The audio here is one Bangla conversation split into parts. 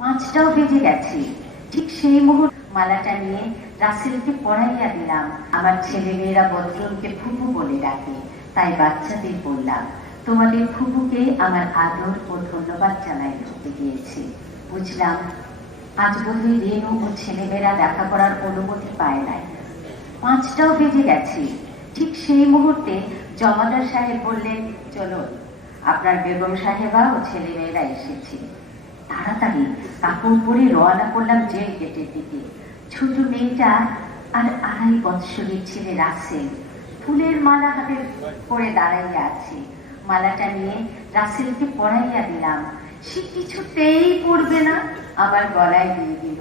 পাঁচটাও বেজে গেছে। ঠিক সেই মুহূর্তে মালাটা নিয়ে রাসেলকে পড়াইয়া দিলাম। আমার ছেলে মেয়েরা বদ্রনকে ফুপু বলে ডাকে। তাই বাচ্চাদের বললাম, তোমাদের ফুপুকে আমার আদর ও ধন্যবাদ জানাই করতে গিয়েছি। বুঝলাম, আজ বোধহয় রেনু ও ছেলেমেয়েরা দেখা করার অনুমতি পায় নাই। পাঁচটাও বেজে গেছে। ঠিক সেই মুহূর্তে জমাদার সাহেব বললেন চলো আপনার বেগম সাহেবা ও ছেলে মেয়েরা এসেছে। তাড়াতাড়ি কাপড় পরে রওনা করলাম জেল গেটের দিকে। ছোট মেয়েটা আর আড়াই বৎসরের ছেলে রাসেল ফুলের মালা হাতে করে দাঁড়াইয়া আছে। মালাটা নিয়ে রাসেলকে পড়াইয়া দিলাম। সে কিছুতেই পড়বে না আমার গলায় দিয়ে দিল।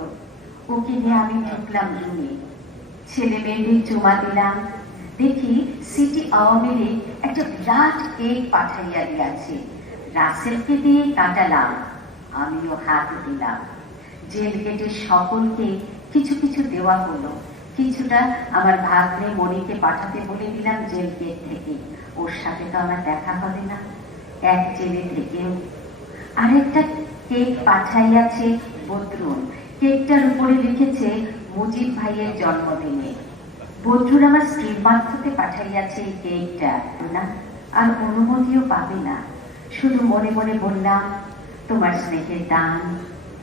ওকে নিয়ে আমি ঢুকলাম রুমে। ছেলে মেয়েদের জমা দিলাম। দেখি সিটি আওয়ামী লীগ একটা বিরাট কেক পাঠাইয়া দিয়াছে। রাসেলকে দিয়ে কাটালাম। আমিও হাত দিলাম। জেল গেটের সকলকে কিছু কিছু দেওয়া হলো, কিছুটা আমার ভাগ্নে মনিকে পাঠাতে বলে দিলাম জেল গেট থেকে। ওর সাথে তো আমার দেখা হবে না, এক জেলে থেকেও। আরেকটা কেক পাঠাইয়াছে বদরুন। কেকটার উপরে লিখেছে, মুজিব ভাইয়ের জন্মদিনে। বদরুন আমার স্ত্রীর মারফতে পাঠাইয়াছে এই কেকটা, না? আর অনুমতিও পাবে না। শুধু মনে মনে বললাম তোমার স্নেহের দান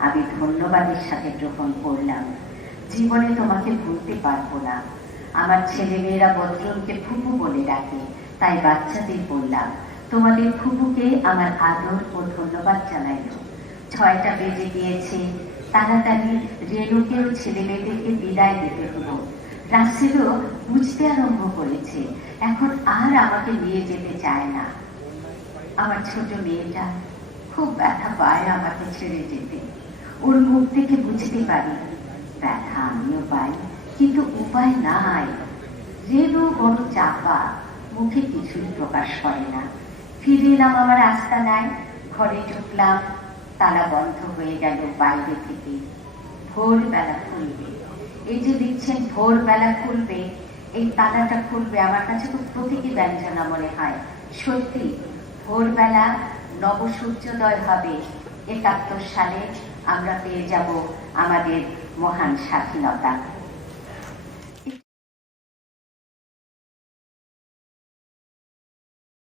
আমি ধন্যবাদের সাথে গ্রহণ করলাম। জীবনে তোমাকে ভুলতে পারব না। আমার ছেলে মেয়েরা বদ্রনকে ফুপু বলে ডাকে, তাই বাচ্চাদের বললাম, তোমাদের ফুপুকে আমার আদর ও ধন্যবাদ জানাইল। ছয়টা বেজে গিয়েছে, তাড়াতাড়ি রেণুকে ও ছেলে মেয়েদেরকে বিদায় দিতে হলো। রাসেলও বুঝতে আরম্ভ করেছে, এখন আর আমাকে নিয়ে যেতে চায় না। আমার ছোট মেয়েটা খুব ব্যথা পায় আমাকে ছেড়ে যেতে। ওর মুখ দেখে বুঝতে পারি, ব্যথা আমিও পাই, কিন্তু উপায় নাই। রেণু বড় চাপা, মুখে কিছুই প্রকাশ করে না। ফিরে এলাম আমার আস্থা নাই ঘরে ঢুকলাম, তালা বন্ধ হয়ে গেল বাইরে থেকে। ভোরবেলা খুলবে। এই যে দেখছেন ভোরবেলা খুলবে, এই তালাটা খুলবে, আমার কাছে খুব প্রতীকী ব্যঞ্জনা মনে হয়। সত্যি ভোরবেলা নবসূর্যোদয় হবে একাত্তর সালে আমরা পেয়ে যাব আমাদের মহান স্বাধীনতা।